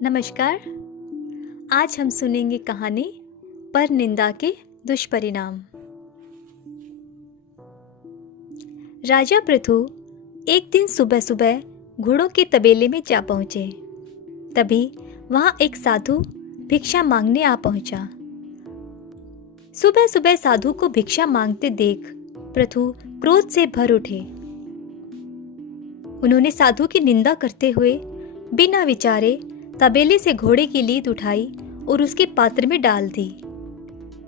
नमस्कार। आज हम सुनेंगे कहानी पर निंदा के दुष्परिणाम। राजा पृथु एक दिन सुबह सुबह घोड़ों के तबेले में जा पहुंचे। तभी वहां एक साधु भिक्षा मांगने आ पहुंचा। सुबह सुबह साधु को भिक्षा मांगते देख पृथु क्रोध से भर उठे। उन्होंने साधु की निंदा करते हुए बिना विचारे तबेले से घोड़े की लीद उठाई और उसके पात्र में डाल दी।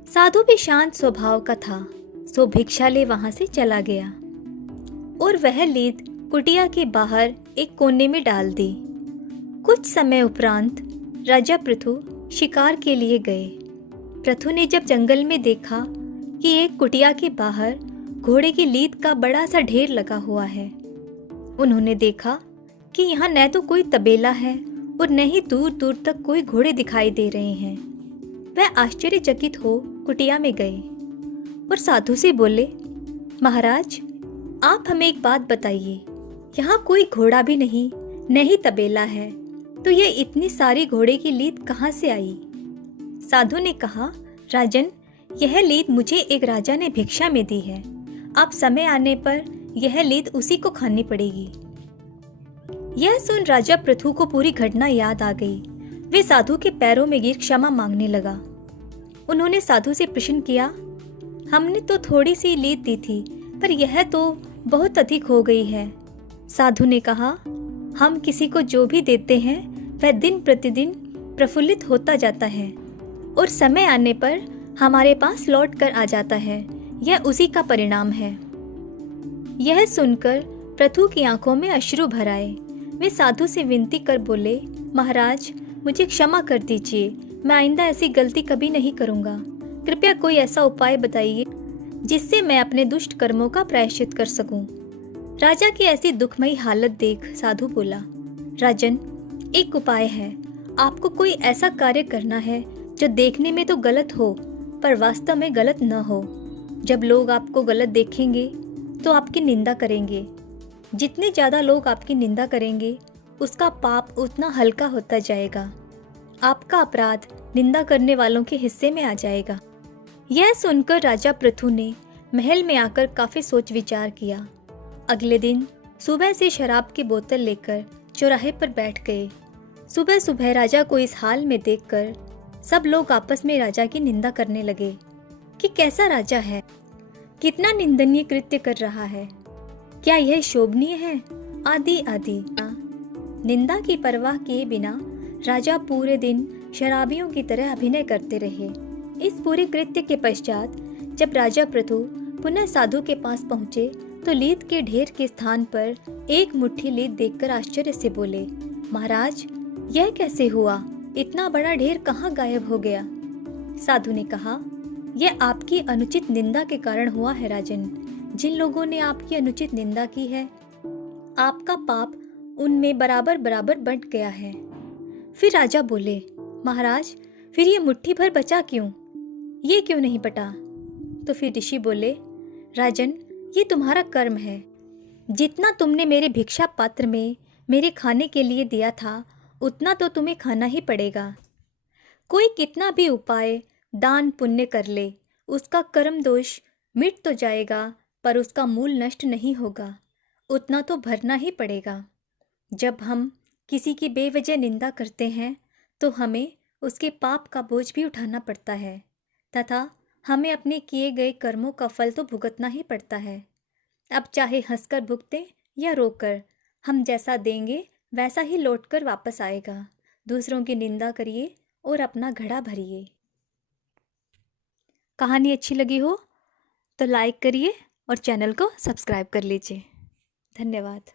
साधु भी शांत स्वभाव का था, सो भिक्षा ले वहां से चला गया और वह लीद कुटिया के बाहर एक कोने में डाल दी। कुछ समय उपरांत राजा पृथु शिकार के लिए गए। पृथु ने जब जंगल में देखा कि एक कुटिया के बाहर घोड़े की लीद का बड़ा सा ढेर लगा हुआ है, उन्होंने देखा कि यहाँ न तो कोई तबेला है और न ही दूर दूर तक कोई घोड़े दिखाई दे रहे हैं। वह आश्चर्यचकित हो कुटिया में गए और साधु से बोले, महाराज, आप हमें एक बात बताइए, यहाँ कोई घोड़ा भी नहीं, न ही तबेला है, तो ये इतनी सारी घोड़े की लीद कहाँ से आई? साधु ने कहा, राजन, यह लीद मुझे एक राजा ने भिक्षा में दी है। अब समय आने पर यह लीद उसी को खानी पड़ेगी। यह सुन राजा पृथु को पूरी घटना याद आ गई। वे साधु के पैरों में गिर क्षमा मांगने लगा। उन्होंने साधु से प्रश्न किया, हमने तो थोड़ी सी लीद दी थी, पर यह तो बहुत अधिक हो गई है। साधु ने कहा, हम किसी को जो भी देते हैं वह दिन प्रतिदिन प्रफुल्लित होता जाता है और समय आने पर हमारे पास लौट कर आ जाता है। यह उसी का परिणाम है। यह सुनकर पृथु की आंखों में अश्रु भर आए। वे साधु से विनती कर बोले, महाराज, मुझे क्षमा कर दीजिए, मैं आइंदा ऐसी गलती कभी नहीं करूंगा। कृपया कोई ऐसा उपाय बताइए जिससे मैं अपने दुष्ट कर्मों का प्रायश्चित कर सकूं। राजा की ऐसी दुखमयी हालत देख साधु बोला, राजन, एक उपाय है। आपको कोई ऐसा कार्य करना है जो देखने में तो गलत हो पर वास्तव में गलत न हो। जब लोग आपको गलत देखेंगे तो आपकी निंदा करेंगे। जितने ज़्यादा लोग आपकी निंदा करेंगे उसका पाप उतना हल्का होता जाएगा। आपका अपराध निंदा करने वालों के हिस्से में आ जाएगा। यह सुनकर राजा पृथु ने महल में आकर काफी सोच विचार किया। अगले दिन सुबह से शराब की बोतल लेकर चौराहे पर बैठ गए। सुबह सुबह राजा को इस हाल में देखकर सब लोग आपस में राजा की निंदा करने लगे कि कैसा राजा है, कितना निंदनीय कृत्य कर रहा है, क्या यह शोभनीय है, आदि आदि। निंदा की परवाह किए बिना राजा पूरे दिन शराबियों की तरह अभिनय करते रहे। इस पूरे कृत्य के पश्चात जब राजा पृथु पुनः साधु के पास पहुंचे तो लीद के ढेर के स्थान पर एक मुट्ठी लीद देखकर आश्चर्य से बोले, महाराज, यह कैसे हुआ? इतना बड़ा ढेर कहाँ गायब हो गया? साधु ने कहा, यह आपकी अनुचित निंदा के कारण हुआ है राजन। जिन लोगों ने आपकी अनुचित निंदा की है, आपका पाप उनमें बराबर बराबर बंट गया है। फिर राजा बोले, महाराज, फिर ये मुट्ठी भर बचा क्यों? ये क्यों नहीं बटा? तो फिर ऋषि बोले, राजन, ये तुम्हारा कर्म है। जितना तुमने मेरे भिक्षा पात्र में मेरे खाने के लिए दिया था उतना तो तुम्हें खाना ही पड़ेगा। कोई कितना भी उपाय दान पुण्य कर ले, उसका कर्म दोष मिट तो जाएगा पर उसका मूल नष्ट नहीं होगा। उतना तो भरना ही पड़ेगा। जब हम किसी की बेवजह निंदा करते हैं तो हमें उसके पाप का बोझ भी उठाना पड़ता है तथा हमें अपने किए गए कर्मों का फल तो भुगतना ही पड़ता है। अब चाहे हंसकर भुगते या रोकर, हम जैसा देंगे वैसा ही लौटकर वापस आएगा। दूसरों की निंदा करिए और अपना घड़ा भरिए। कहानी अच्छी लगी हो तो लाइक करिए और चैनल को सब्सक्राइब कर लीजिए। धन्यवाद।